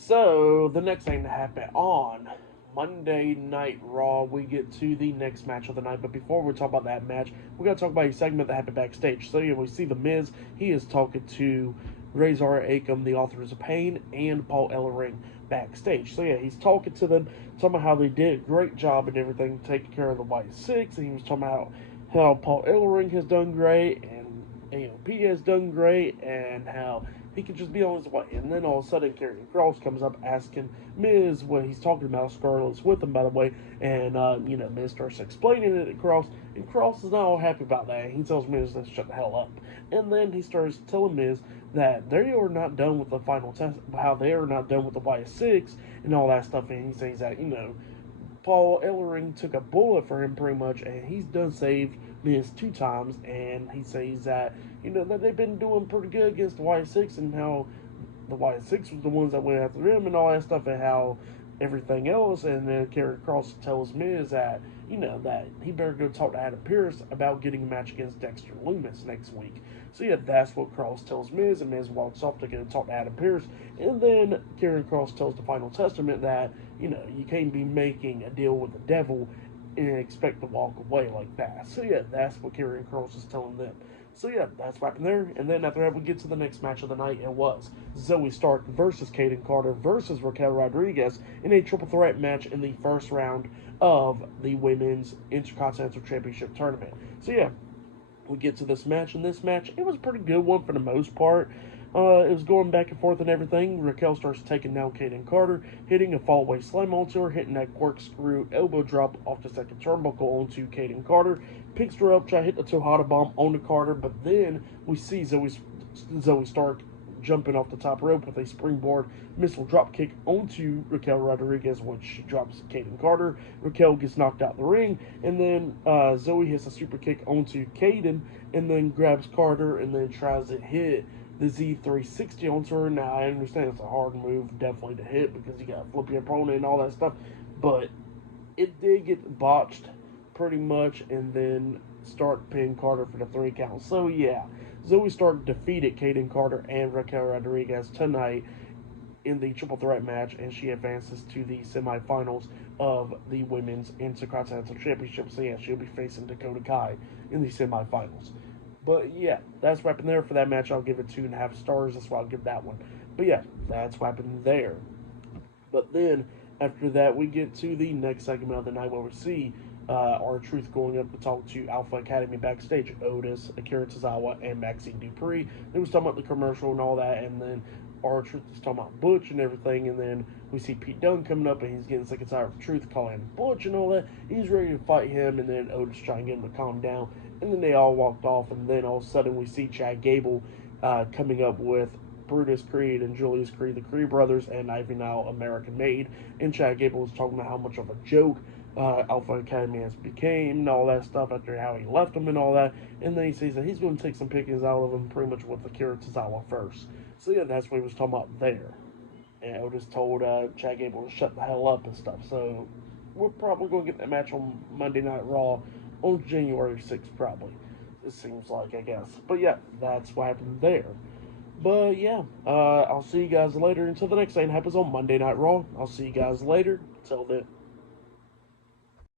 So, the next thing to happen on Monday Night Raw, we get to the next match of the night. But before we talk about that match, we got to talk about a segment that happened backstage. So, we see The Miz. He is talking to Razor Akam, the Authors of Pain, and Paul Ellering backstage. So, he's talking to them, talking about how they did a great job and everything, taking care of the White Six. And he was talking about how Paul Ellering has done great, and AOP has done great, and how he could just be on his way. And then all of a sudden, Karrion Kross comes up asking Miz what he's talking about. Scarlett's with him, by the way. And, Miz starts explaining it to Kross. And Kross is not all happy about that. He tells Miz to shut the hell up. And then he starts telling Miz that they are not done with the final test, how they are not done with the Y6 and all that stuff. And he says that, Paul Ellering took a bullet for him pretty much, and he's done saved Miz 2 times, and he says that, that they've been doing pretty good against the Y6, and how the Y6 was the ones that went after him and all that stuff, and how everything else. And then Karrion Kross tells Miz that, that he better go talk to Adam Pearce about getting a match against Dexter Lumis next week. So that's what Kross tells Miz, and Miz walks off to go talk to Adam Pearce. And then Karrion Kross tells the Final Testament that, you can't be making a deal with the devil and expect to walk away like that. So that's what Karrion Kross is telling them. So that's what happened there. And then after that, we get to the next match of the night. It was Zoey Stark versus Kayden Carter versus Raquel Rodriguez in a triple threat match in the first round of the Women's Intercontinental Championship Tournament. So we get to this match, and this match, it was a pretty good one for the most part. It was going back and forth and everything. Raquel starts taking down Kayden Carter, hitting a fallaway slam onto her, hitting that corkscrew elbow drop off the second turnbuckle onto Kayden Carter, picks her up, try to hit the Tohada bomb onto Carter, but then we see Zoey Stark jumping off the top rope with a springboard missile drop kick onto Raquel Rodriguez, which she drops Kayden Carter. Raquel gets knocked out the ring, and then Zoey hits a super kick onto Kayden, and then grabs Carter, and then tries to hit the Z360 onto her. Now, I understand it's a hard move, definitely, to hit, because you got to flip your opponent and all that stuff, but it did get botched pretty much, and then Stark pinned Carter for the 3 count. So, Zoey Stark defeated Kayden Carter and Raquel Rodriguez tonight in the triple threat match, and she advances to the semifinals of the Women's Intercontinental Championship. So, she'll be facing Dakota Kai in the semifinals. But that's what happened there for that match. I'll give it 2.5 stars. That's why I'll give that one. But that's what happened there. But then after that, we get to the next segment of the night where we see R-Truth going up to talk to Alpha Academy backstage. Otis, Akira Tozawa, and Maxine Dupree. They was talking about the commercial and all that, and then R-Truth is talking about Butch and everything, and then we see Pete Dunne coming up, and he's getting sick and tired of Truth calling him Butch and all that. He's ready to fight him, and then Otis trying to get him to calm down, and then they all walked off, and then all of a sudden we see Chad Gable coming up with Brutus Creed and Julius Creed, the Creed brothers, and Ivy Nile, American Made, and Chad Gable was talking about how much of a joke Alpha Academy has became and all that stuff after how he left them and all that, and then he says that he's going to take some pickings out of him pretty much with Akira Tozawa first. So that's what he was talking about there. And Otis told Chad Gable to shut the hell up and stuff. So we're probably going to get that match on Monday Night Raw on January 6th, probably. It seems like, I guess. But that's what happened there. But I'll see you guys later until the next thing happens on Monday Night Raw. I'll see you guys later. Till then.